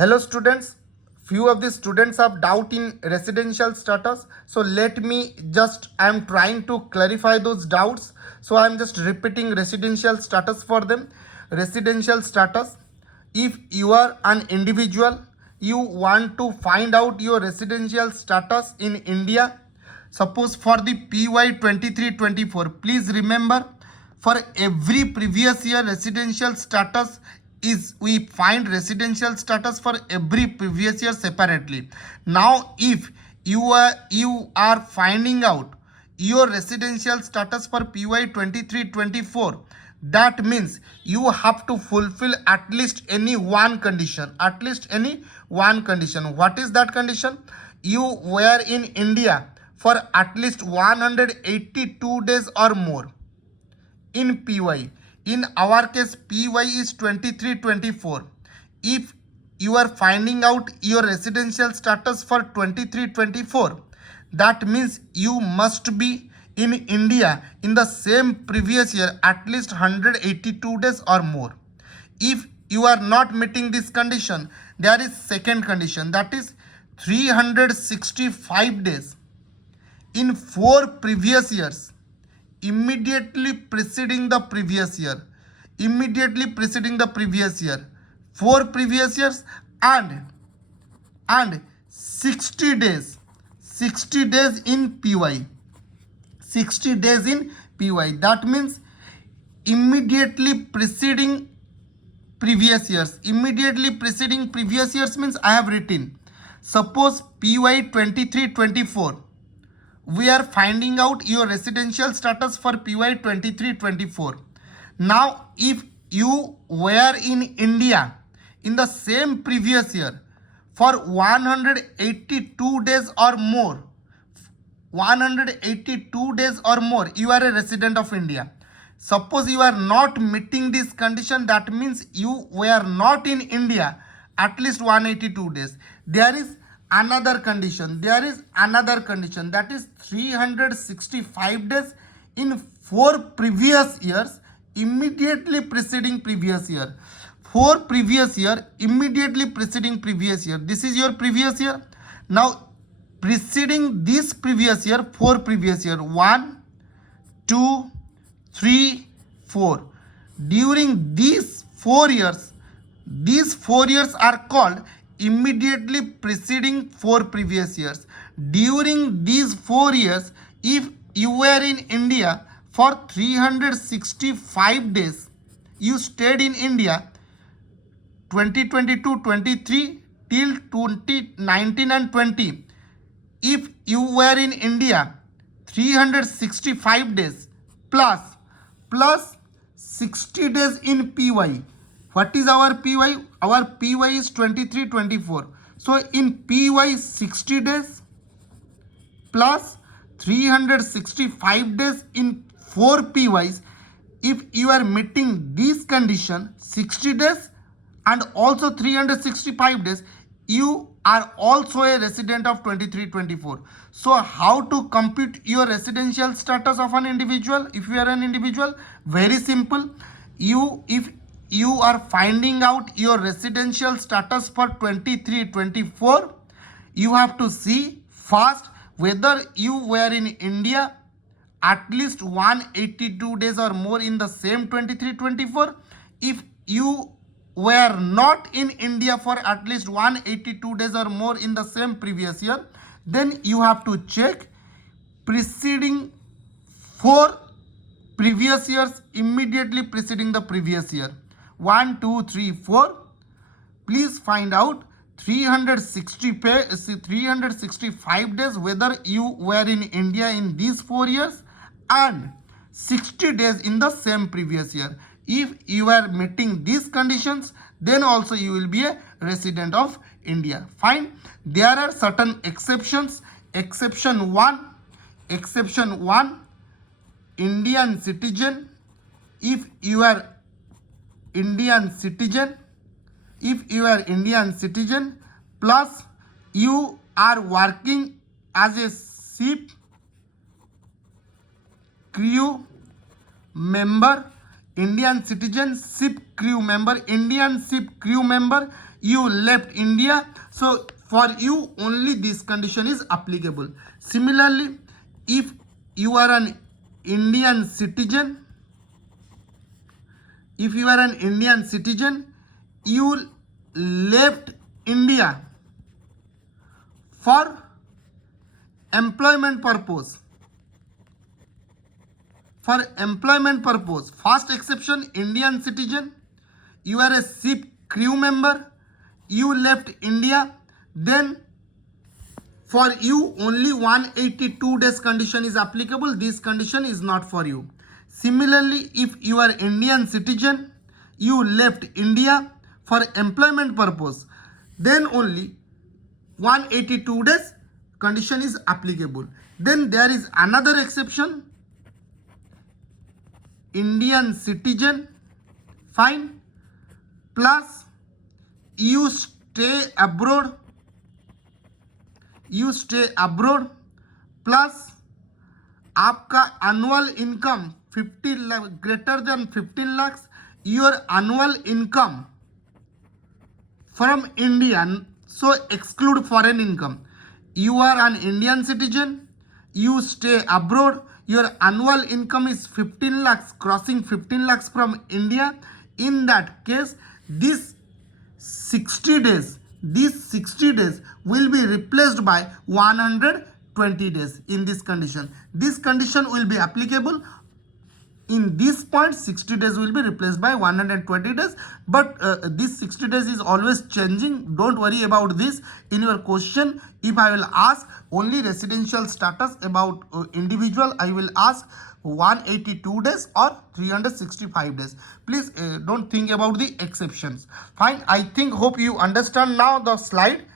Hello students, few of the students have doubt in residential status. So let me just, I am trying to clarify those doubts. So I am just repeating residential status for them. Residential status, if you are an individual, you want to find out your residential status in India. Suppose for the PY 23-24, please remember for every previous year residential status is we find residential status for every previous year separately. Now if you are finding out your residential status for PY 23-24, that means you have to fulfill at least any one condition. At least any one condition. What is that condition? You were in India for at least 182 days or more in PY. In our case, PY is 23-24. If you are finding out your residential status for 23-24, that means you must be in India in the same previous year at least 182 days or more. If you are not meeting this condition, there is second condition, that is 365 days in 4 previous years immediately preceding the previous year. 4 previous years and 60 days. 60 days in PY. 60 days in PY. That means immediately preceding previous years. Immediately preceding previous years means I have written. Suppose PY 23-24. We are finding out your residential status for PY 23-24. Now, if you were in India in the same previous year for 182 days or more, 182 days or more, you are a resident of India. Suppose you are not meeting this condition, that means you were not in India at least 182 days. There is another condition. That is 365 days in 4 previous years immediately preceding previous year. 4 previous year immediately preceding previous year. This is your previous year. Now preceding this previous year, 4 previous year, 1, 2, 3, 4. During these 4 years are called immediately preceding 4 previous years. During these 4 years, if you were in India for 365 days, you stayed in India 2022-23 till 2019 and 20. If you were in India 365 days plus 60 days in PY. What is our PY? Our PY is 23-24. So in PY 60 days plus 365 days in 4 PYs. If you are meeting this condition 60 days and also 365 days, you are also a resident of 23-24. So how to compute your residential status of an individual? If you are an individual, very simple. If you are finding out your residential status for 23-24, you have to see first whether you were in India at least 182 days or more in the same 23-24. If you were not in India for at least 182 days or more in the same previous year, then you have to check preceding 4 previous years immediately preceding the previous year. 1, 2, 3, 4. Please find out 365 days whether you were in India in these 4 years and 60 days in the same previous year. If you are meeting these conditions, then also you will be a resident of India. Fine. There are certain exceptions. Exception 1, Indian citizen. If you are Indian citizen plus you are working as a ship crew member, Indian citizen ship crew member, you left India. So for you only this condition is applicable. Similarly, if you are an Indian citizen, if you are an Indian citizen, you left India for employment purpose. For employment purpose, first exception, Indian citizen, you are a ship crew member, you left India, then for you only 182 days condition is applicable. This condition is not for you. Similarly, if you are Indian citizen, you left India for employment purpose, then only 182 days condition is applicable. Then there is another exception, Indian citizen, fine, plus you stay abroad, plus आपका annual income 50 lakh greater than 15 lakhs, your annual income from India, so exclude foreign income. You are an Indian citizen, you stay abroad, your annual income is 15 lakhs, crossing 15 lakhs from India. In that case, this 60 days will be replaced by 120 days. In this condition will be applicable. In this point, 60 days will be replaced by 120 days, but this 60 days is always changing. Don't worry about this. In your question, if I will ask only residential status about individual, I will ask 182 days or 365 days. Please don't think about the exceptions. Fine, I think, hope you understand now the slide.